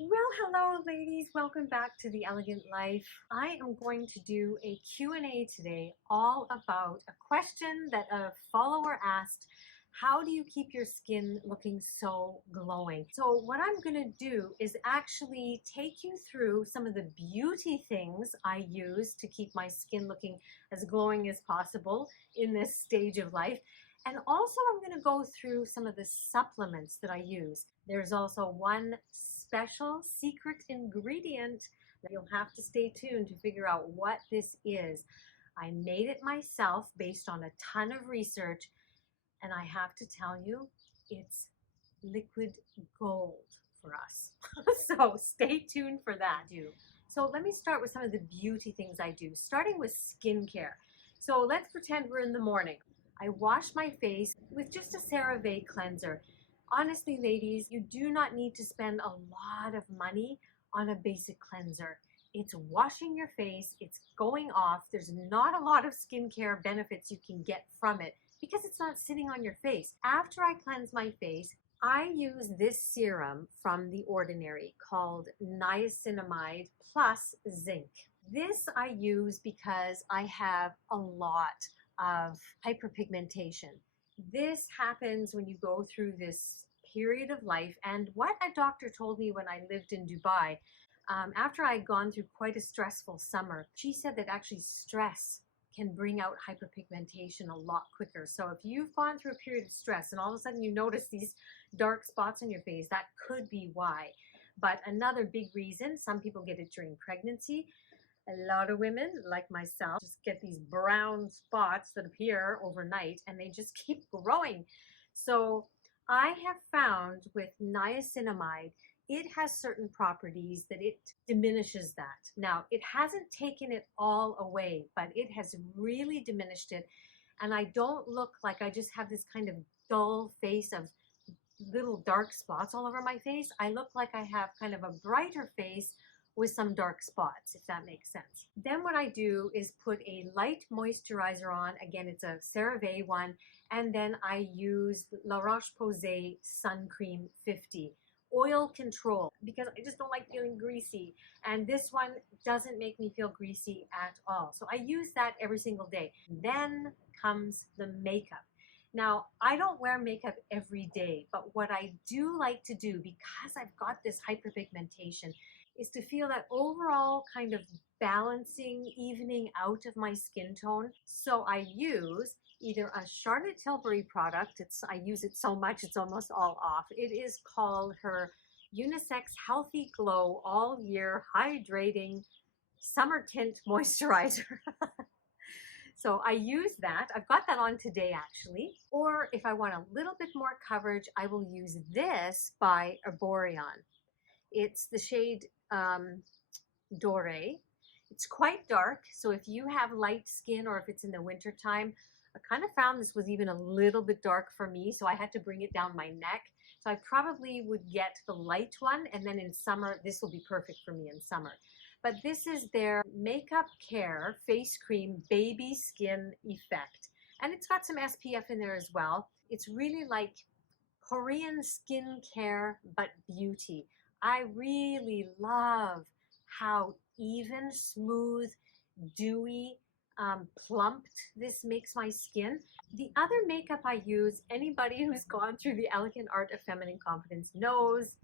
Well, hello ladies. Welcome back to The Elegant Life. I am going to do a Q&A today all about a question that a follower asked. How do you keep your skin looking so glowing? So what I'm going to do is actually take you through some of the beauty things I use to keep my skin looking as glowing as possible in this stage of life. And also I'm going to go through some of the supplements that I use. There's also one special secret ingredient that you'll have to stay tuned to figure out what this is. I made it myself based on a ton of research, and I have to tell you, it's liquid gold for us. So stay tuned for that. So let me start with some of the beauty things I do, starting with skincare. So let's pretend we're in the morning. I wash my face with just a CeraVe cleanser. Honestly, ladies, you do not need to spend a lot of money on a basic cleanser. It's washing your face, it's going off. There's not a lot of skincare benefits you can get from it because it's not sitting on your face. After I cleanse my face, I use this serum from The Ordinary called niacinamide plus zinc. This I use because I have a lot of hyperpigmentation. This happens when you go through this period of life. And what a doctor told me when I lived in Dubai, after I'd gone through quite a stressful summer, she said that actually stress can bring out hyperpigmentation a lot quicker. So if you've gone through a period of stress and all of a sudden you notice these dark spots on your face, that could be why. But another big reason, some people get it during pregnancy. A lot of women, like myself, just get these brown spots that appear overnight and they just keep growing. So I have found with niacinamide, it has certain properties that it diminishes that. Now, it hasn't taken it all away, but it has really diminished it. And I don't look like I just have this kind of dull face of little dark spots all over my face. I look like I have kind of a brighter face with some dark spots, if that makes sense. Then what I do is put a light moisturizer on. Again, it's a CeraVe one. And then I use La Roche-Posay Sun Cream 50. Oil control, because I just don't like feeling greasy. And this one doesn't make me feel greasy at all. So I use that every single day. Then comes the makeup. Now, I don't wear makeup every day, but what I do like to do, because I've got this hyperpigmentation, is to feel that overall kind of balancing, evening out of my skin tone. So I use either a Charlotte Tilbury product. I use it so much, it's almost all off. It is called her Unisex Healthy Glow All Year Hydrating Summer Tint Moisturizer. So I use that. I've got that on today actually. Or if I want a little bit more coverage, I will use this by Arborion. It's the shade Doré. It's quite dark, so if you have light skin or if it's in the winter time, I kind of found this was even a little bit dark for me, so I had to bring it down my neck. So I probably would get the light one, and then in summer, this will be perfect for me in summer. But this is their Makeup Care Face Cream Baby Skin Effect. And it's got some SPF in there as well. It's really like Korean skincare, but beauty. I really love how even, smooth, dewy, plumped this makes my skin. The other makeup I use, anybody who's gone through the Elegant Art of Feminine Confidence knows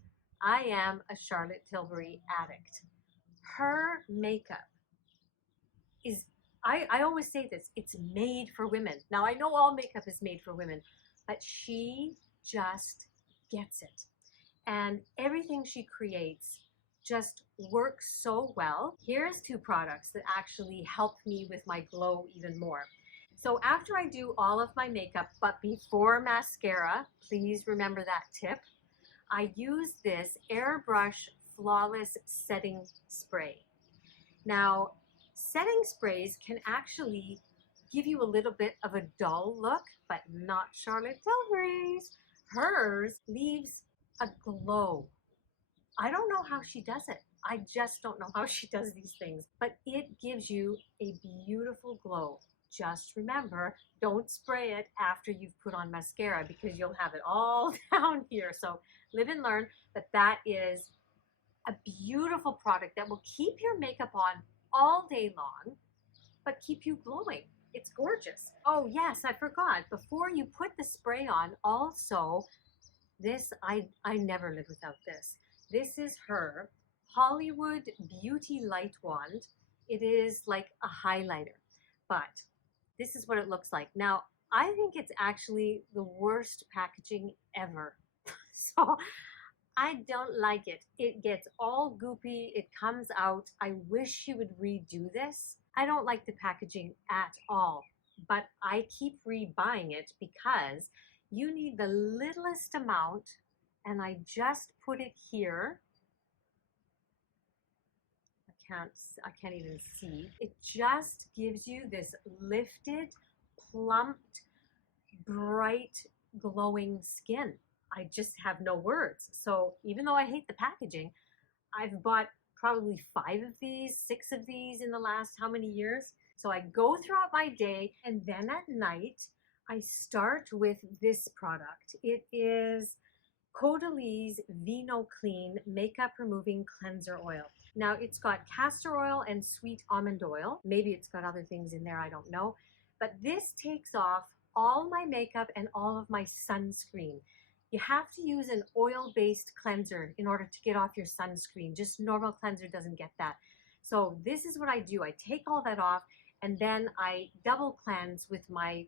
I am a Charlotte Tilbury addict. Her makeup is, I always say this, it's made for women. Now I know all makeup is made for women, but she just gets it. And everything she creates just works so well. Here's two products that actually help me with my glow even more. So after I do all of my makeup, but before mascara, please remember that tip, I use this Airbrush Flawless Setting Spray. Now, setting sprays can actually give you a little bit of a dull look, but not Charlotte Tilbury's. Hers leaves a glow. I don't know how she does it. I just don't know how she does these things, but it gives you a beautiful glow. Just remember, don't spray it after you've put on mascara because you'll have it all down here. So live and learn, but that is a beautiful product that will keep your makeup on all day long, but keep you glowing. It's gorgeous. Oh yes, I forgot. Before you put the spray on, also, this, I never live without this. This is her Hollywood Beauty Light Wand. It is like a highlighter, but this is what it looks like. Now, I think it's actually the worst packaging ever. So I don't like it. It gets all goopy. It comes out. I wish you would redo this. I don't like the packaging at all, but I keep rebuying it because you need the littlest amount, and I just put it here. I can't even see. It just gives you this lifted, plumped, bright, glowing skin. I just have no words. So even though I hate the packaging, I've bought probably 5 of these, 6 of these in the last how many years? So I go throughout my day, and then at night, I start with this product. It is Caudalie Vino Clean Makeup Removing Cleanser Oil. Now it's got castor oil and sweet almond oil. Maybe it's got other things in there, I don't know. But this takes off all my makeup and all of my sunscreen. You have to use an oil-based cleanser in order to get off your sunscreen. Just normal cleanser doesn't get that. So this is what I do. I take all that off, and then I double cleanse with my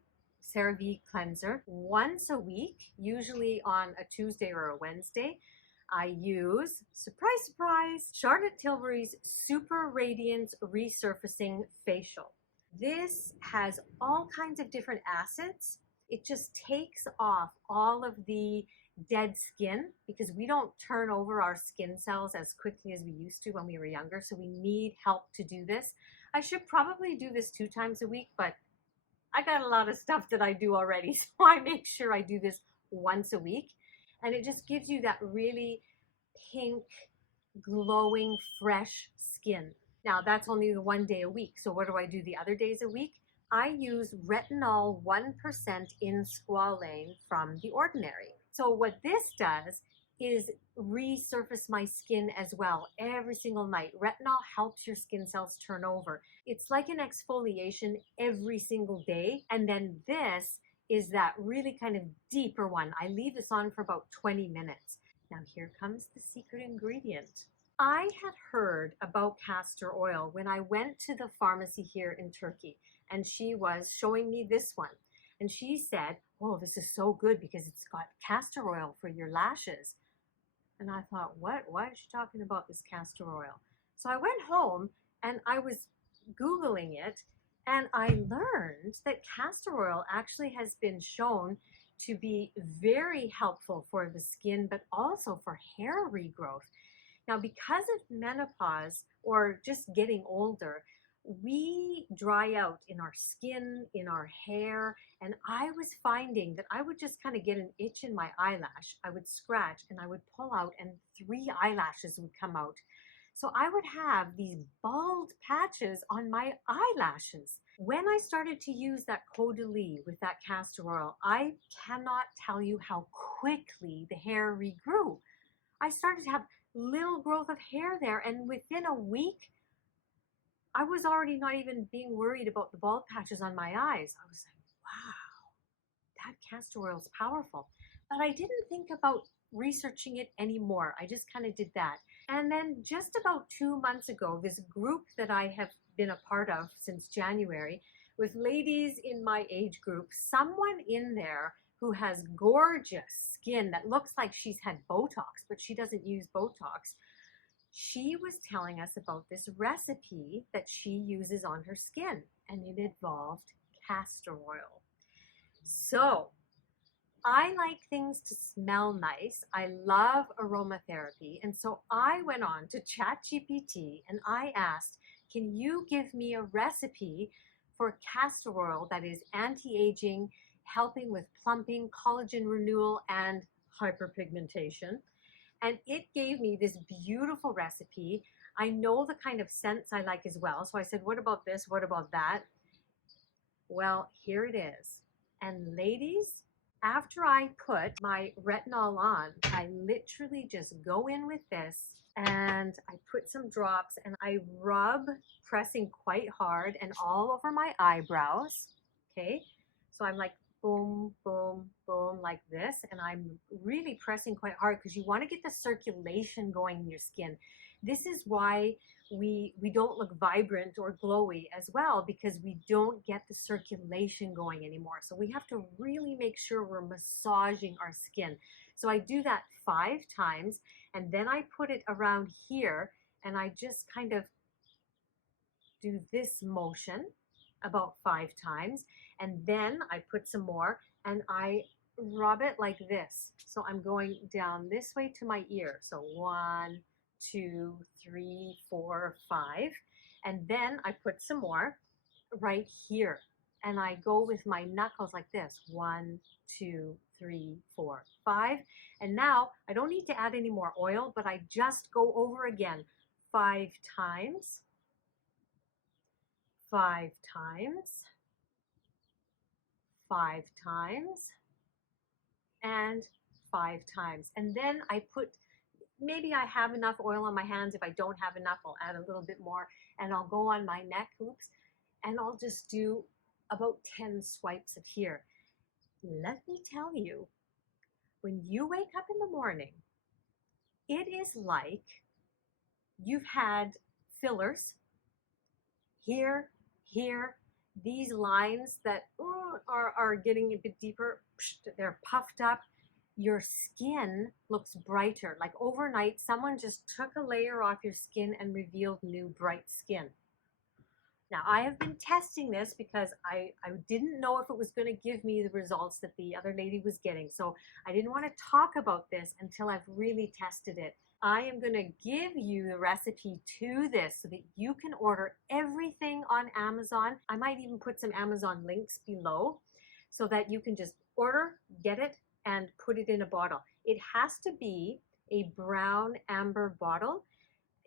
CeraVe cleanser once a week, usually on a Tuesday or a Wednesday. I use, surprise, surprise, Charlotte Tilbury's Super Radiance Resurfacing Facial. This has all kinds of different acids. It just takes off all of the dead skin because we don't turn over our skin cells as quickly as we used to when we were younger. So we need help to do this. I should probably do this 2 times a week, but I got a lot of stuff that I do already. So I make sure I do this once a week. And it just gives you that really pink, glowing, fresh skin. Now that's only 1 day a week. So what do I do the other days a week? I use retinol 1% in squalane from The Ordinary. So what this does is resurface my skin as well every single night. Retinol helps your skin cells turn over. It's like an exfoliation every single day. And then this is that really kind of deeper one. I leave this on for about 20 minutes. Now here comes the secret ingredient. I had heard about castor oil when I went to the pharmacy here in Turkey, and she was showing me this one. And she said, oh, this is so good because it's got castor oil for your lashes. And I thought, what? Why is she talking about this castor oil? So I went home and I was Googling it, and I learned that castor oil actually has been shown to be very helpful for the skin, but also for hair regrowth. Now, because of menopause or just getting older, we dry out in our skin, in our hair, and I was finding that I would just kind of get an itch in my eyelash. I would scratch and I would pull out, and 3 eyelashes would come out. So I would have these bald patches on my eyelashes. When I started to use that Caudalie with that castor oil, I cannot tell you how quickly the hair regrew. I started to have little growth of hair there, and within a week, I was already not even being worried about the bald patches on my eyes. I was like, wow, that castor oil is powerful. But I didn't think about researching it anymore. I just kind of did that. And then just about 2 months ago, this group that I have been a part of since January with ladies in my age group, someone in there who has gorgeous skin that looks like she's had Botox, but she doesn't use Botox. She was telling us about this recipe that she uses on her skin, and it involved castor oil. So I like things to smell nice. I love aromatherapy. And so I went on to ChatGPT and I asked, can you give me a recipe for castor oil that is anti-aging, helping with plumping, collagen renewal, and hyperpigmentation? And it gave me this beautiful recipe. I know the kind of scents I like as well. So I said, what about this? What about that? Well, here it is. And ladies, after I put my retinol on, I literally just go in with this and I put some drops and I rub, pressing quite hard and all over my eyebrows. Okay, so I'm like boom, boom, boom, like this, and I'm really pressing quite hard because you want to get the circulation going in your skin. This is why we don't look vibrant or glowy as well, because we don't get the circulation going anymore. So we have to really make sure we're massaging our skin. So I do that 5 times, and then I put it around here, and I just kind of do this motion about 5 times, and then I put some more and I rub it like this. So I'm going down this way to my ear. So 1, 2, 3, 4, 5, and then I put some more right here, and I go with my knuckles like this. 1, 2, 3, 4, 5, and now I don't need to add any more oil, but I just go over again 5 times, 5 times, 5 times, and 5 times. And then I put, maybe I have enough oil on my hands. If I don't have enough, I'll add a little bit more, and I'll go on my neck, oops, and I'll just do about 10 swipes of here. Let me tell you, when you wake up in the morning, it is like you've had fillers here, here, these lines that are getting a bit deeper, they're puffed up. Your skin looks brighter. Like overnight, someone just took a layer off your skin and revealed new bright skin. Now, I have been testing this because I didn't know if it was going to give me the results that the other lady was getting. So I didn't want to talk about this until I've really tested it. I am going to give you the recipe to this so that you can order everything on Amazon. I might even put some Amazon links below so that you can just order, get it, and put it in a bottle. It has to be a brown amber bottle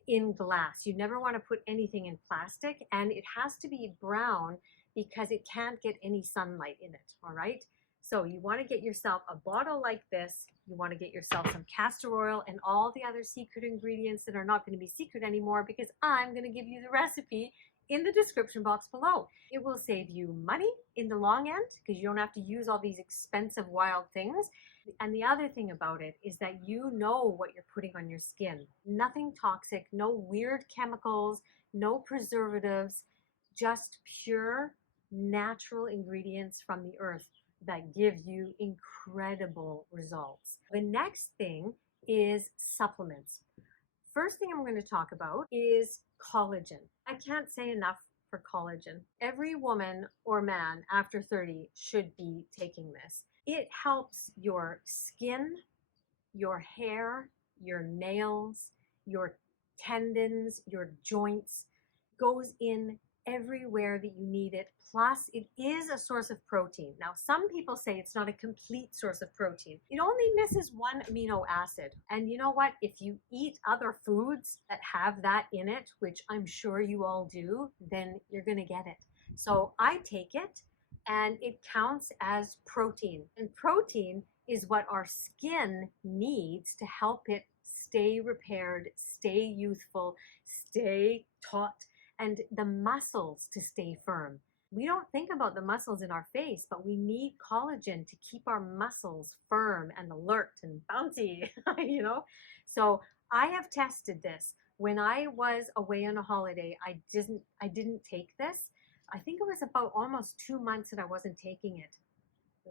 in glass. You never want to put anything in plastic, and it has to be brown because it can't get any sunlight in it, all right? So you want to get yourself a bottle like this. You want to get yourself some castor oil and all the other secret ingredients that are not going to be secret anymore, because I'm going to give you the recipe in the description box below. It will save you money in the long end because you don't have to use all these expensive wild things. And the other thing about it is that you know what you're putting on your skin. Nothing toxic, no weird chemicals, no preservatives, just pure natural ingredients from the earth that give you incredible results. The next thing is supplements. First thing I'm going to talk about is collagen. I can't say enough for collagen. Every woman or man after 30 should be taking this. It helps your skin, your hair, your nails, your tendons, your joints, goes in everywhere that you need it. Plus, it is a source of protein. Now, some people say it's not a complete source of protein. It only misses one amino acid. And you know what? If you eat other foods that have that in it, which I'm sure you all do, then you're going to get it. So I take it, and it counts as protein. And protein is what our skin needs to help it stay repaired, stay youthful, stay taut, and the muscles to stay firm. We don't think about the muscles in our face, but we need collagen to keep our muscles firm and alert and bouncy, you know? So I have tested this. When I was away on a holiday, I didn't take this. I think it was about almost 2 months that I wasn't taking it.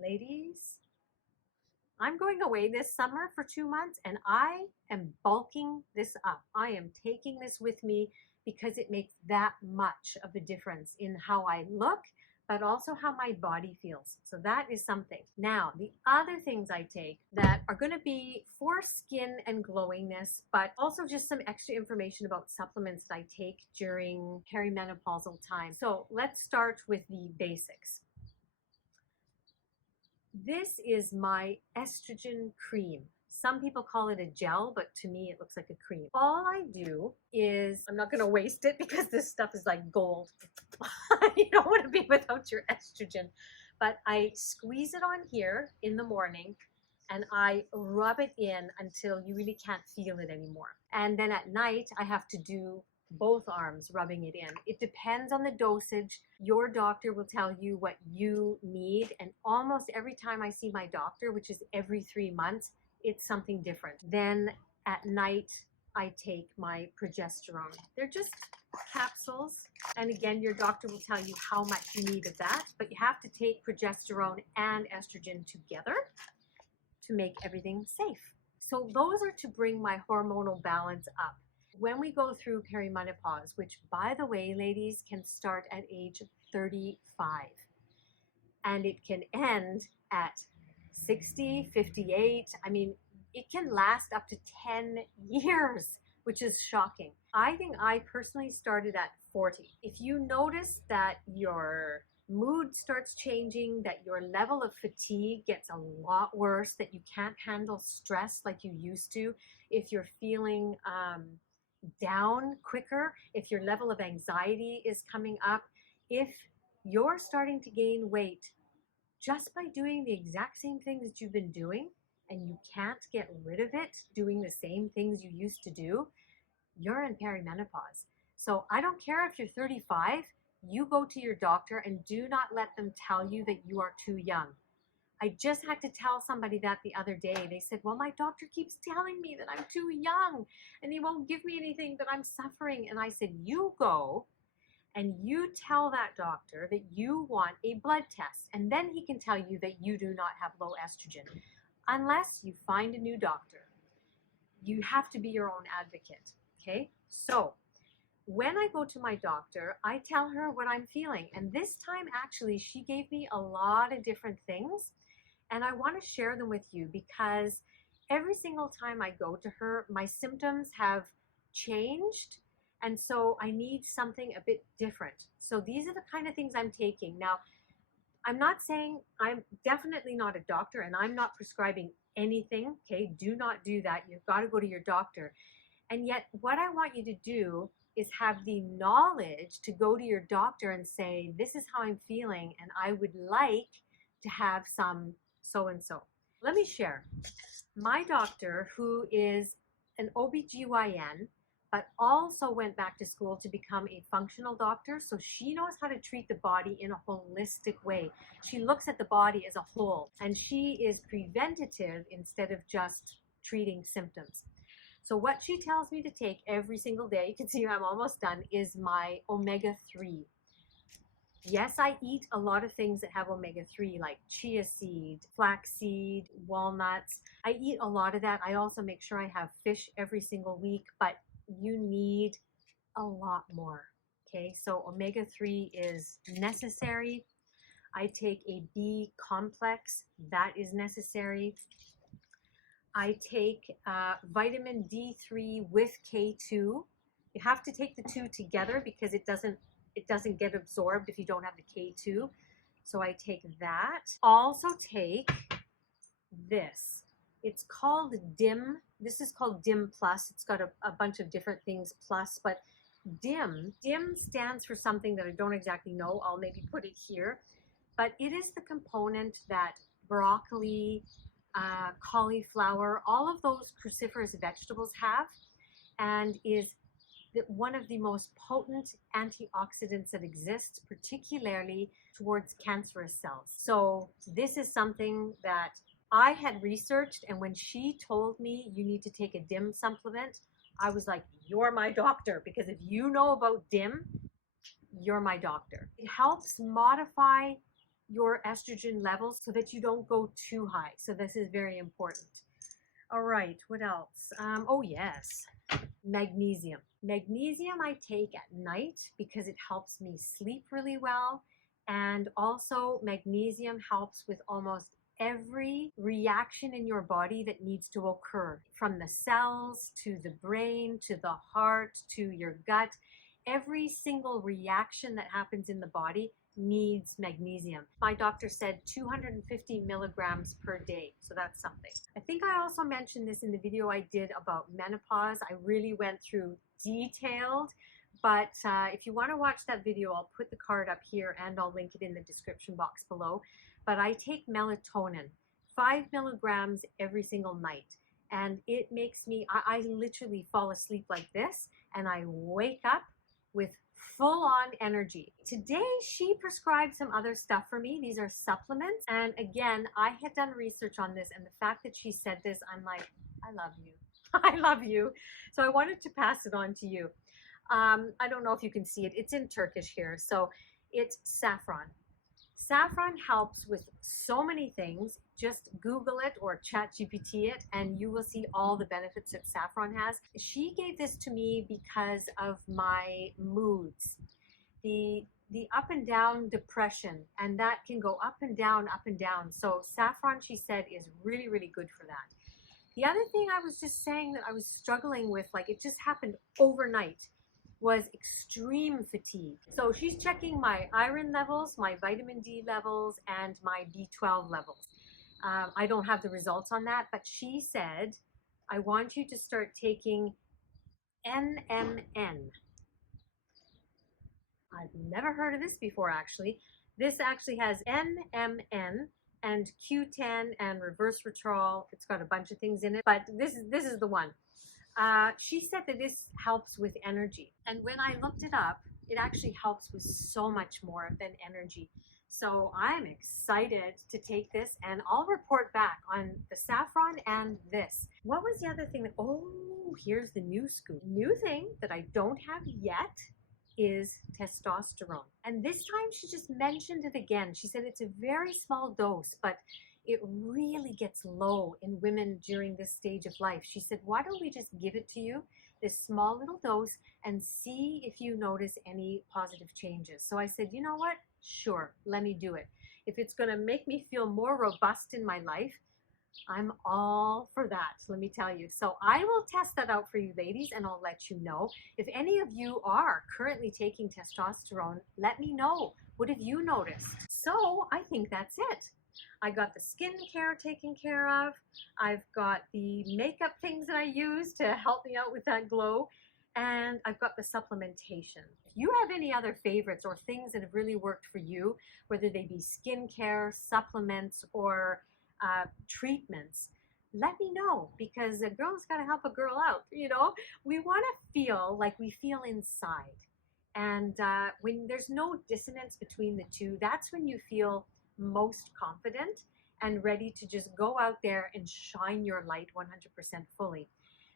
Ladies, I'm going away this summer for 2 months, and I am bulking this up. I am taking this with me because it makes that much of a difference in how I look, but also how my body feels. So that is something. Now, the other things I take that are going to be for skin and glowingness, but also just some extra information about supplements that I take during perimenopausal time. So let's start with the basics. This is my estrogen cream. Some people call it a gel, but to me it looks like a cream. All I do is, I'm not going to waste it because this stuff is like gold. You don't want to be without your estrogen. But I squeeze it on here in the morning, and I rub it in until you really can't feel it anymore. And then at night, I have to do both arms, rubbing it in. It depends on the dosage. Your doctor will tell you what you need. And almost every time I see my doctor, which is every 3 months, it's something different. Then at night, I take my progesterone. They're just capsules. And again, your doctor will tell you how much you need of that, but you have to take progesterone and estrogen together to make everything safe. So those are to bring my hormonal balance up. When we go through perimenopause, which by the way, ladies, can start at age 35 and it can end at 60, 58. I mean, it can last up to 10 years, which is shocking. I think I personally started at 40. If you notice that your mood starts changing, that your level of fatigue gets a lot worse, that you can't handle stress like you used to, if you're feeling down quicker, if your level of anxiety is coming up, if you're starting to gain weight just by doing the exact same things that you've been doing and you can't get rid of it doing the same things you used to do, you're in perimenopause. So I don't care if you're 35, you go to your doctor and do not let them tell you that you are too young. I just had to tell somebody that the other day. They said, well, my doctor keeps telling me that I'm too young and he won't give me anything, that I'm suffering. And I said, you go and you tell that doctor that you want a blood test, and then he can tell you that you do not have low estrogen. Unless you find a new doctor, you have to be your own advocate. Okay, so when I go to my doctor, I tell her what I'm feeling. And this time, actually, she gave me a lot of different things. And I want to share them with you because every single time I go to her, my symptoms have changed. And so I need something a bit different. So these are the kind of things I'm taking. Now, I'm not saying, I'm definitely not a doctor and I'm not prescribing anything. Okay, do not do that. You've got to go to your doctor. And yet what I want you to do is have the knowledge to go to your doctor and say, this is how I'm feeling and I would like to have some so-and-so. Let me share. My doctor, who is an OBGYN, but also went back to school to become a functional doctor, so she knows how to treat the body in a holistic way. She looks at the body as a whole, and she is preventative instead of just treating symptoms. So what she tells me to take every single day, you can see I'm almost done, is my omega-3. Yes, I eat a lot of things that have omega-3 like chia seed, flaxseed, walnuts. I eat a lot of that. I also make sure I have fish every single week, but you need a lot more. Okay, so omega-3 is necessary. I take a B complex, that is necessary. I take vitamin D3 with K2. You have to take the two together because it doesn't get absorbed if you don't have the K2. So I take that. Also take this. It's called DIM. This is called DIM Plus. It's got a bunch of different things plus, but DIM stands for something that I don't exactly know. I'll maybe put it here. But it is the component that broccoli, cauliflower, all of those cruciferous vegetables have, and is one of the most potent antioxidants that exists, particularly towards cancerous cells. So this is something that I had researched, and when she told me you need to take a DIM supplement, I was like, you're my doctor, because if you know about DIM, you're my doctor. It helps modify your estrogen levels so that you don't go too high. So this is very important. All right, what else? Oh yes, magnesium. Magnesium I take at night because it helps me sleep really well. And also magnesium helps with almost every reaction in your body that needs to occur, from the cells to the brain, to the heart, to your gut. Every single reaction that happens in the body needs magnesium. My doctor said 250 milligrams per day, so that's something. I think I also mentioned this in the video I did about menopause. I really went through detailed, but if you want to watch that video, I'll put the card up here and I'll link it in the description box below. But I take melatonin 5 milligrams every single night. And it makes me, I literally fall asleep like this and I wake up with full on energy. Today, she prescribed some other stuff for me. These are supplements. And again, I had done research on this, and the fact that she said this, I'm like, I love you. I love you. So I wanted to pass it on to you. I don't know if you can see it. It's in Turkish here. So it's saffron. Saffron helps with so many things. Just Google it or ChatGPT it, and you will see all the benefits that saffron has. She gave this to me because of my moods, the up and down depression, and that can go up and down, up and down. So saffron, she said, is really, really good for that. The other thing I was just saying that I was struggling with, like it just happened overnight, was extreme fatigue. So she's checking my iron levels, my vitamin D levels, and my B12 levels. I don't have the results on that, but she said, I want you to start taking NMN. I've never heard of this before, actually. This actually has NMN and Q10 and resveratrol. It's got a bunch of things in it, but this is the one. She said that this helps with energy. And when I looked it up, it actually helps with so much more than energy. So I'm excited to take this, and I'll report back on the saffron and this. What was the other thing? Oh, here's the new scoop. New thing that I don't have yet is testosterone. And this time she just mentioned it again. She said it's a very small dose, but it really gets low in women during this stage of life. She said, why don't we just give it to you, this small little dose, and see if you notice any positive changes. So I said, you know what? Sure, let me do it. If it's going to make me feel more robust in my life, I'm all for that, let me tell you. So I will test that out for you ladies, and I'll let you know. If any of you are currently taking testosterone, let me know. What have you noticed? So I think that's it. I got the skincare taken care of. I've got the makeup things that I use to help me out with that glow. And I've got the supplementation. If you have any other favorites or things that have really worked for you, whether they be skincare, supplements, or treatments, let me know, because a girl's got to help a girl out. You know, we want to feel like we feel inside. And when there's no dissonance between the two, that's when you feel most confident and ready to just go out there and shine your light 100% fully.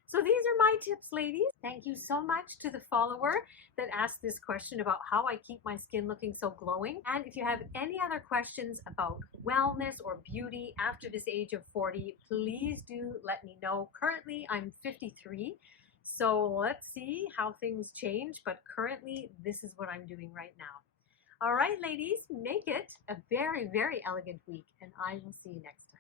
So these are my tips, ladies. Thank you so much to the follower that asked this question about how I keep my skin looking so glowing. And if you have any other questions about wellness or beauty after this age of 40, please do let me know. Currently, I'm 53. So let's see how things change. But currently, this is what I'm doing right now. All right, ladies, make it a very, very elegant week, and I will see you next time.